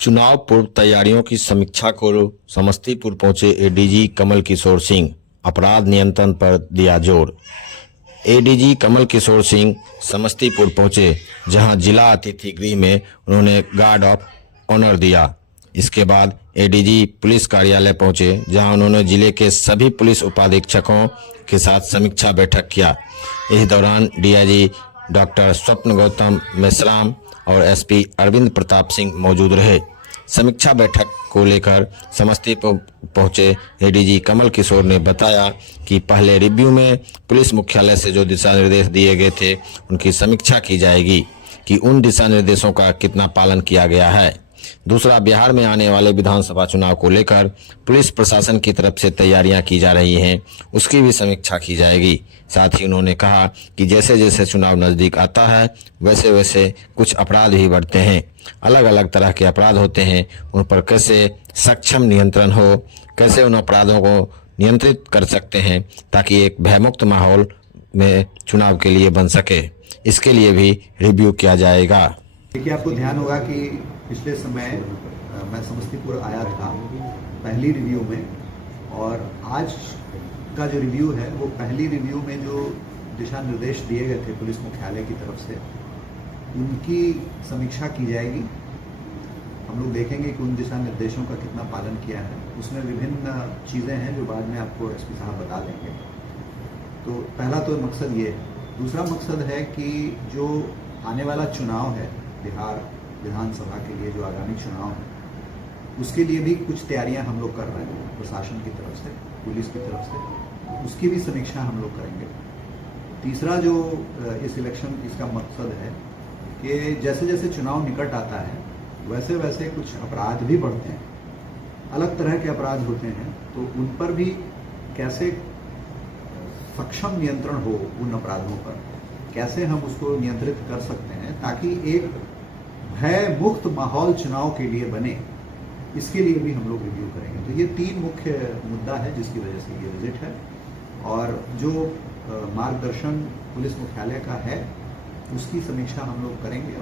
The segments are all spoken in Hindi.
चुनाव पूर्व तैयारियों की समीक्षा को समस्तीपुर पहुंचे एडीजी कमल किशोर सिंह। अपराध नियंत्रण पर दिया जोर। एडीजी कमल किशोर सिंह समस्तीपुर पहुंचे, जहां जिला अतिथि गृह में उन्होंने गार्ड ऑफ ऑनर दिया। इसके बाद एडीजी पुलिस कार्यालय पहुंचे, जहां उन्होंने जिले के सभी पुलिस उपाधीक्षकों के साथ समीक्षा बैठक किया। इस दौरान डीआईजी डॉक्टर स्वप्न गौतम मेश्राम और एसपी अरविंद प्रताप सिंह मौजूद रहे। समीक्षा बैठक को लेकर समस्तीपुर पहुंचे एडीजी कमल किशोर ने बताया कि पहले रिव्यू में पुलिस मुख्यालय से जो दिशा निर्देश दिए गए थे, उनकी समीक्षा की जाएगी कि उन दिशा निर्देशों का कितना पालन किया गया है। दूसरा, बिहार में आने वाले विधानसभा चुनाव को लेकर पुलिस प्रशासन की तरफ से तैयारियां की जा रही हैं, उसकी भी समीक्षा की जाएगी। साथ ही उन्होंने कहा कि जैसे जैसे चुनाव नज़दीक आता है, वैसे वैसे कुछ अपराध भी बढ़ते हैं। अलग अलग तरह के अपराध होते हैं, उन पर कैसे सक्षम नियंत्रण हो, कैसे उन अपराधों को नियंत्रित कर सकते हैं ताकि एक भयमुक्त माहौल में चुनाव के लिए बन सके, इसके लिए भी रिव्यू किया जाएगा। देखिए, आपको ध्यान होगा कि पिछले समय मैं समस्तीपुर आया था पहली रिव्यू में, और आज का जो रिव्यू है वो पहली रिव्यू में जो दिशा निर्देश दिए गए थे पुलिस मुख्यालय की तरफ से, उनकी समीक्षा की जाएगी। हम लोग देखेंगे कि उन दिशा निर्देशों का कितना पालन किया है। उसमें विभिन्न चीज़ें हैं जो बाद में आपको एसपी साहब बता देंगे। तो पहला तो मकसद ये है। दूसरा मकसद है कि जो आने वाला चुनाव है बिहार विधानसभा के लिए, जो आगामी चुनाव है, उसके लिए भी कुछ तैयारियां हम लोग कर रहे हैं प्रशासन की तरफ से, पुलिस की तरफ से, उसकी भी समीक्षा हम लोग करेंगे। तीसरा जो इस इलेक्शन इसका मकसद है कि जैसे जैसे चुनाव निकट आता है वैसे वैसे कुछ अपराध भी बढ़ते हैं, अलग तरह के अपराध होते हैं, तो उन पर भी कैसे सक्षम नियंत्रण हो, उन अपराधों पर कैसे हम उसको नियंत्रित कर सकते हैं ताकि एक भय मुक्त माहौल चुनाव के लिए बने, इसके लिए भी हम लोग रिव्यू करेंगे। तो ये तीन मुख्य मुद्दा है जिसकी वजह से ये विजिट है, और जो मार्गदर्शन पुलिस मुख्यालय का है उसकी समीक्षा हम लोग करेंगे,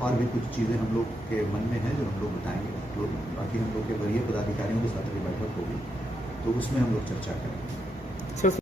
और भी कुछ चीज़ें हम लोग के मन में हैं जो हम लोग बताएंगे। तो बाकी हम लोग के वरीय पदाधिकारियों के साथ भी बैठक होगी, तो उसमें हम लोग चर्चा करेंगे।